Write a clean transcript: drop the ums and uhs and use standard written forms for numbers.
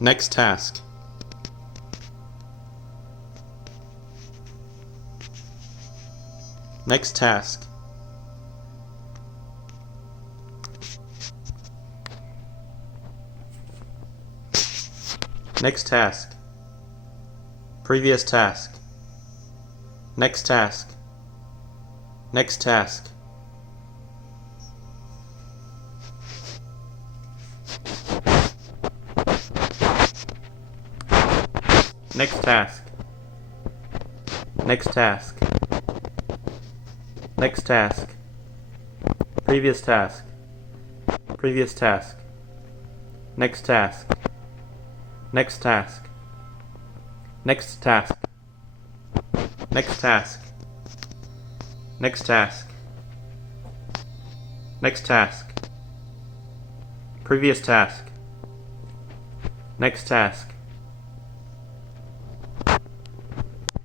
Next task. Next task. Next task. Previous task. Next task. Next task. Next task. Next task. Next task. Previous task. Previous task. Next task. Next task. Next task. Next task. Next task. Next task. Previous task. Next task.